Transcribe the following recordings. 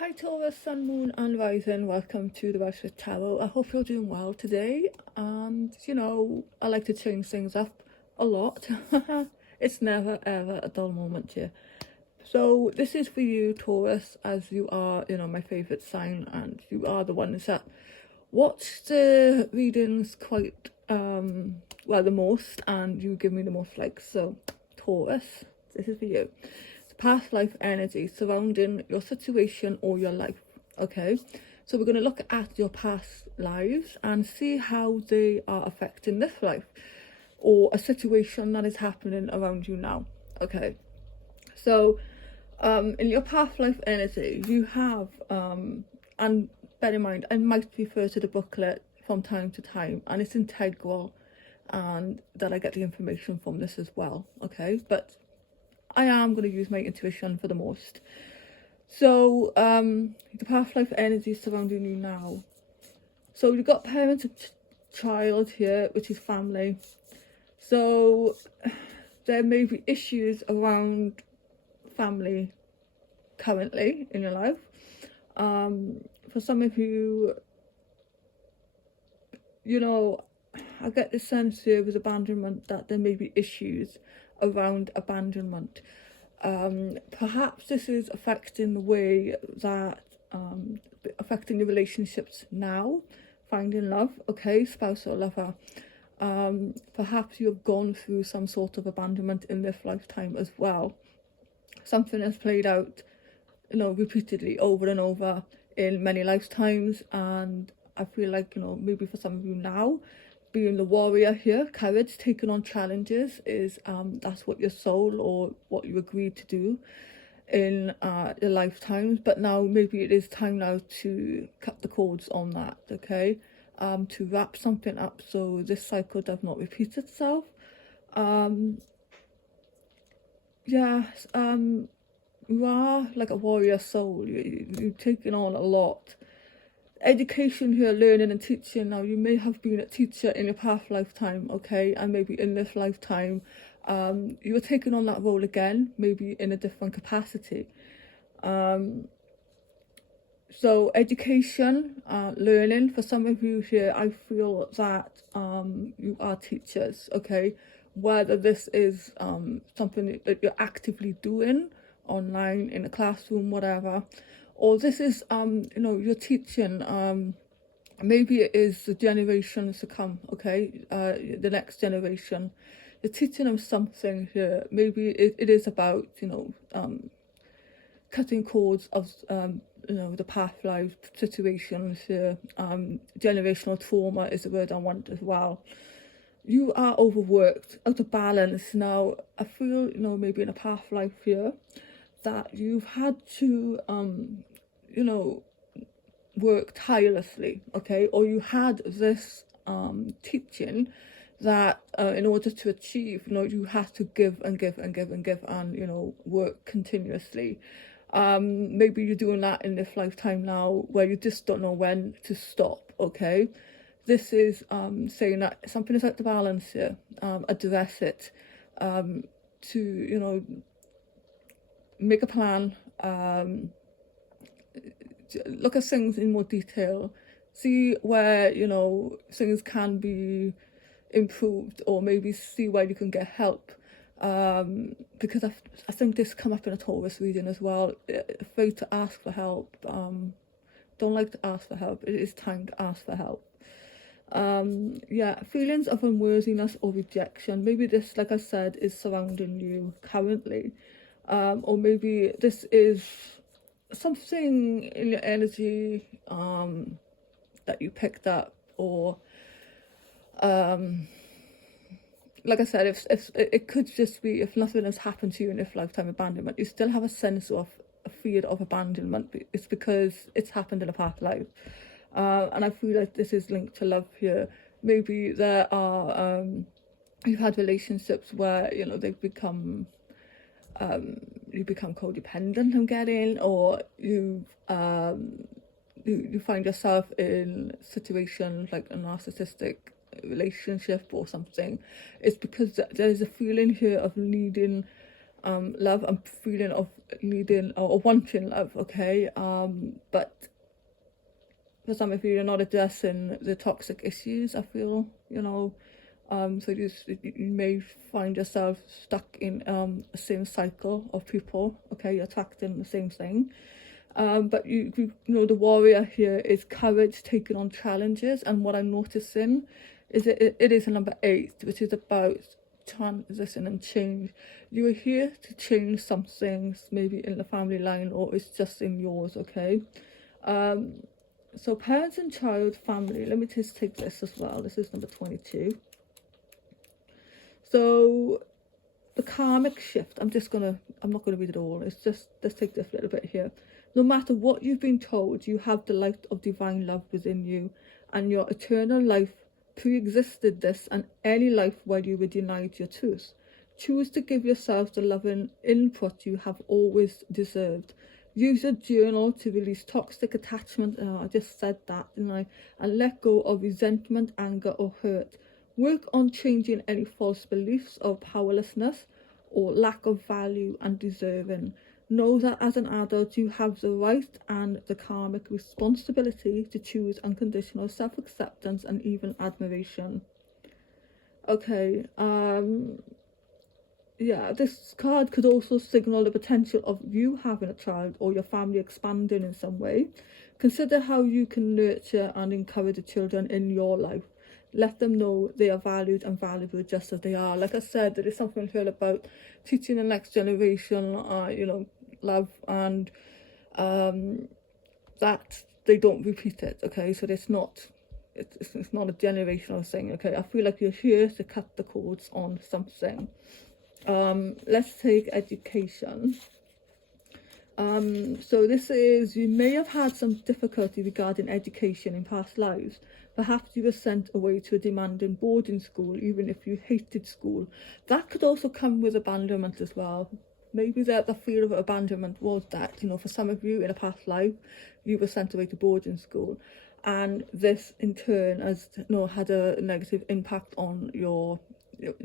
Hi Taurus, Sun, Moon and Rising, welcome to the Rise Tarot. I hope you're doing well today, and I like to change things up a lot. It's never ever a dull moment here. So this is for you Taurus, as you are, my favourite sign, and you are the ones that watch the readings quite well the most, and you give me the most likes. So Taurus, this is for you. Past life energy surrounding your situation or your life. Okay, so we're going to look at your past lives and see how they are affecting this life or a situation that is happening around you now. Okay, so in your past life energy you have and bear in mind I might refer to the booklet from time to time, and it's integral and that I get the information from this as well. Okay, but I am going to use my intuition for the most. So the past life energy surrounding you now. So you've got parent and child here, which is family. So there may be issues around family currently in your life. For some of you, I get the sense here with abandonment that there may be issues around abandonment. Perhaps this is affecting the way that affecting your relationships now, finding love, okay, spouse or lover. Perhaps you've gone through some sort of abandonment in this lifetime as well. Something has played out, repeatedly over and over in many lifetimes, and I feel like, maybe for some of you now, being the warrior here, courage, taking on challenges is that's what your soul or what you agreed to do in your lifetimes. But now maybe it is time now to cut the cords on that, okay, to wrap something up so this cycle does not repeat itself. Yes, you are like a warrior soul. You're taking on a lot. Education here, learning and teaching. Now you may have been a teacher in your past lifetime, okay, and maybe in this lifetime you are taking on that role again, maybe in a different capacity. So education, learning. For some of you here, I feel that you are teachers, okay, whether this is something that you're actively doing online, in a classroom, whatever, or this is you're teaching, maybe it is the generations to come, okay, the next generation. You're teaching them something here. Maybe it is about cutting cords of the past life situations here. Generational trauma is the word I want as well. You are overworked, out of balance. Now I feel maybe in a past life here that you've had to work tirelessly, okay, or you had this teaching that in order to achieve, you had to give and give and give and give and work continuously. Maybe you're doing that in this lifetime now where you just don't know when to stop, okay. This is saying that something is out of balance here. Address it, to make a plan, look at things in more detail, see where things can be improved, or maybe see where you can get help, because I think this come up in a Taurus reading as well. Afraid to ask for help, don't like to ask for help. It is time to ask for help. Feelings of unworthiness or rejection. Maybe this, like I said, is surrounding you currently, or maybe this is something in your energy that you picked up, or like I said, if it could just be, if nothing has happened to you in this lifetime, abandonment, you still have a sense of a fear of abandonment. It's because it's happened in a past life, and I feel like this is linked to love here. Maybe there are you've had relationships where they've become you become codependent, I'm getting, or you find yourself in situations like a narcissistic relationship or something. It's because there's a feeling here of needing love and feeling of needing or wanting love, okay? But for some of you, you're not addressing the toxic issues, I feel, so you may find yourself stuck in the same cycle of people, okay? You're attracting the same thing. But you know, the warrior here is courage, taking on challenges, and what I'm noticing is it is a number 8, which is about transition and change. You are here to change some things, maybe in the family line, or it's just in yours, okay? So parents and child, family. Let me just take this as well. This is number 22. So the karmic shift, I'm not gonna read it all. It's just, let's take this little bit here. No matter what you've been told, you have the light of divine love within you, and your eternal life pre-existed this and any life where you were denied your truth. Choose to give yourself the loving input you have always deserved. Use a journal to release toxic attachment, I just said that, didn't I? And let go of resentment, anger or hurt. Work on changing any false beliefs of powerlessness or lack of value and deserving. Know that as an adult you have the right and the karmic responsibility to choose unconditional self-acceptance and even admiration. Okay, yeah, this card could also signal the potential of you having a child or your family expanding in some way. Consider how you can nurture and encourage the children in your life. Let them know they are valued and valuable just as they are. Like I said, there is something here about teaching the next generation, love, and that they don't repeat it, okay? So it's not a generational thing, okay? I feel like you're here to cut the cords on something. Let's take education. So this is, you may have had some difficulty regarding education in past lives. Perhaps you were sent away to a demanding boarding school, even if you hated school. That could also come with abandonment as well. Maybe that the fear of abandonment was that, for some of you in a past life, you were sent away to boarding school. And this in turn has had a negative impact on your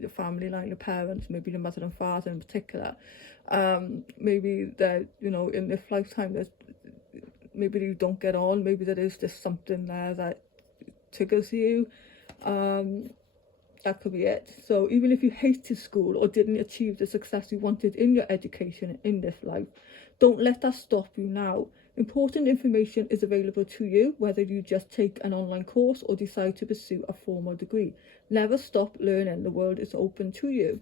family line, your parents, maybe your mother and father in particular. Maybe that, in this lifetime, there's, maybe you don't get on, maybe there is just something there that triggers you. That could be it. So even if you hated school or didn't achieve the success you wanted in your education in this life, don't let that stop you now. Important information is available to you, whether you just take an online course or decide to pursue a formal degree. Never stop learning. The world is open to you.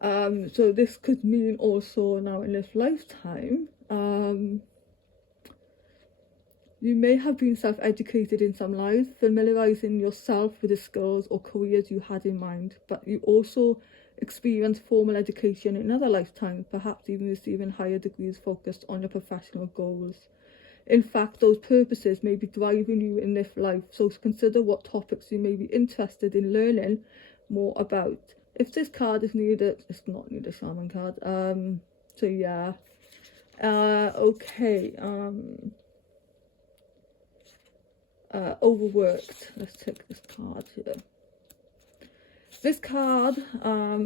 So this could mean also now in this lifetime, you may have been self-educated in some lives, familiarizing yourself with the skills or careers you had in mind, but you also experienced formal education in other lifetimes, perhaps even receiving higher degrees focused on your professional goals. In fact, those purposes may be driving you in this life, so consider what topics you may be interested in learning more about. If this card is needed, it's not needed, shaman card. So yeah. Okay. Overworked. Let's take this card here. This card,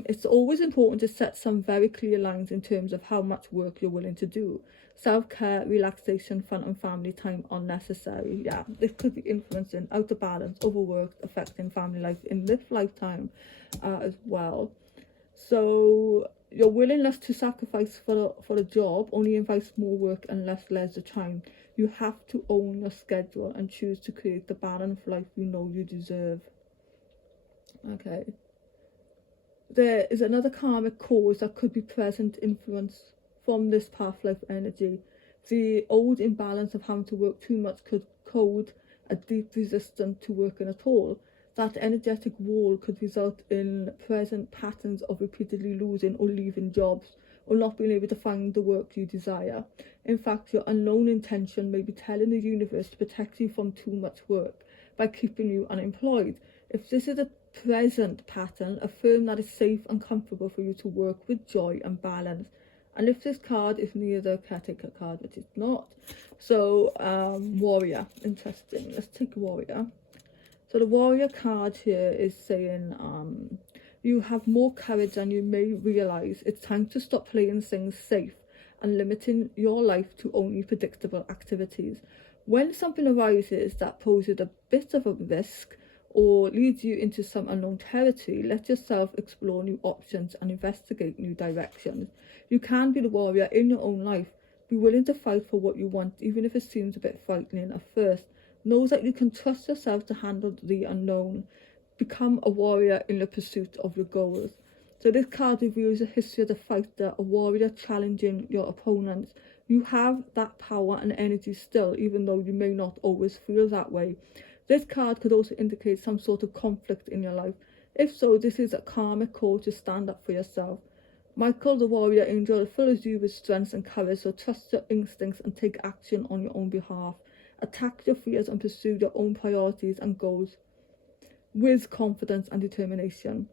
it's always important to set some very clear lines in terms of how much work you're willing to do. Self-care, relaxation, fun and family time are necessary. Yeah, this could be influencing, out of balance, overworked, affecting family life in this lifetime as well. So your willingness to sacrifice for a job only invites more work and less leisure time. You have to own your schedule and choose to create the balanced life you know you deserve. Okay. There is another karmic cause that could be present influence from this past life energy. The old imbalance of having to work too much could code a deep resistance to working at all. That energetic wall could result in present patterns of repeatedly losing or leaving jobs, or not being able to find the work you desire. In fact, your unknown intention may be telling the universe to protect you from too much work by keeping you unemployed. If this is a present pattern, affirm that it's safe and comfortable for you to work with joy and balance. And if this card is near the caretaker card, which it's not, so warrior, interesting. Let's take warrior. So the warrior card here is saying You have more courage than you may realise. It's time to stop playing things safe and limiting your life to only predictable activities. When something arises that poses a bit of a risk or leads you into some unknown territory, let yourself explore new options and investigate new directions. You can be the warrior in your own life. Be willing to fight for what you want, even if it seems a bit frightening at first. Know that you can trust yourself to handle the unknown. Become a warrior in the pursuit of your goals. So this card reveals the history of the fighter, a warrior challenging your opponents. You have that power and energy still, even though you may not always feel that way. This card could also indicate some sort of conflict in your life. If so, this is a karmic call to stand up for yourself. Michael, the warrior angel, fills you with strength and courage, so trust your instincts and take action on your own behalf. Attack your fears and pursue your own priorities and goals with confidence and determination.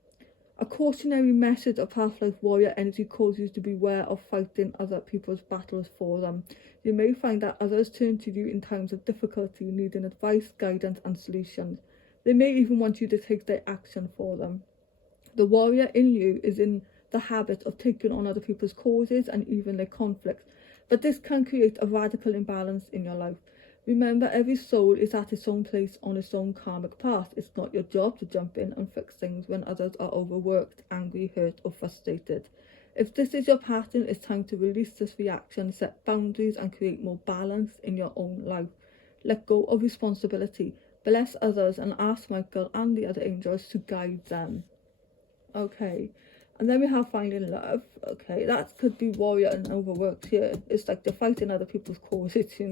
A cautionary message of past life warrior energy calls you to beware of fighting other people's battles for them. You may find that others turn to you in times of difficulty, needing advice, guidance and solutions. They may even want you to take their action for them. The warrior in you is in the habit of taking on other people's causes and even their conflicts, but this can create a radical imbalance in your life. Remember, every soul is at its own place on its own karmic path. It's not your job to jump in and fix things when others are overworked, angry, hurt or frustrated. If this is your pattern, it's time to release this reaction, set boundaries and create more balance in your own life. Let go of responsibility, bless others and ask Michael and the other angels to guide them. Okay, and then we have finding love. Okay, that could be warrior and overworked here. It's like they're fighting other people's causes. You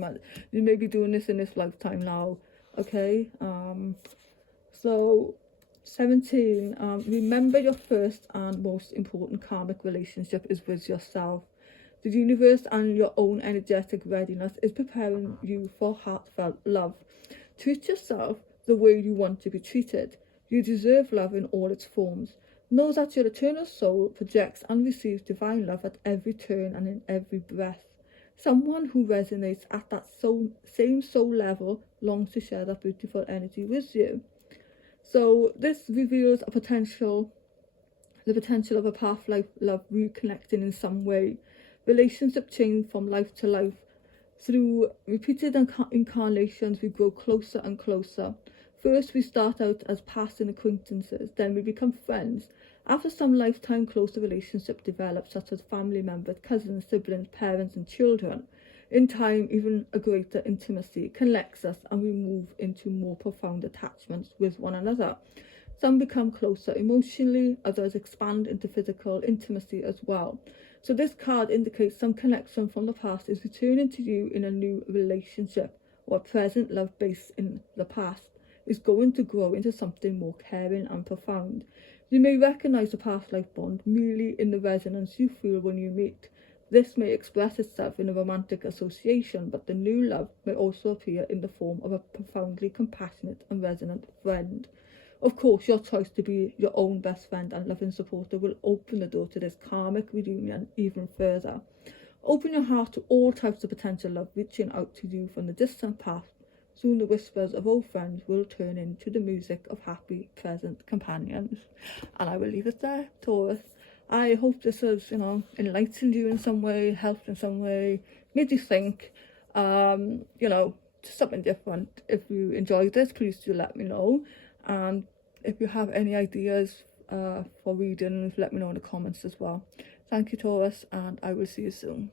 may be doing this in this lifetime now. Okay, so 17, remember your first and most important karmic relationship is with yourself. The universe and your own energetic readiness is preparing you for heartfelt love. Treat yourself the way you want to be treated. You deserve love in all its forms. Know that your eternal soul projects and receives divine love at every turn and in every breath. Someone who resonates at that same soul level longs to share that beautiful energy with you. So this reveals the potential of a past life love reconnecting in some way. Relationship change from life to life. Through repeated incarnations, we grow closer and closer. First, we start out as passing acquaintances, then we become friends. After some lifetime, closer relationships develop, such as family members, cousins, siblings, parents, and children. In time, even a greater intimacy connects us and we move into more profound attachments with one another. Some become closer emotionally, others expand into physical intimacy as well. So this card indicates some connection from the past is returning to you in a new relationship, or present love based in the past is going to grow into something more caring and profound. You may recognise the past life bond merely in the resonance you feel when you meet. This may express itself in a romantic association, but the new love may also appear in the form of a profoundly compassionate and resonant friend. Of course, your choice to be your own best friend and loving supporter will open the door to this karmic reunion even further. Open your heart to all types of potential love reaching out to you from the distant past. Soon the whispers of old friends will turn into the music of happy present companions. And I will leave it there, Taurus. I hope this has, enlightened you in some way, helped in some way, made you think, just something different. If you enjoyed this, please do let me know. And if you have any ideas for readings, let me know in the comments as well. Thank you, Taurus, and I will see you soon.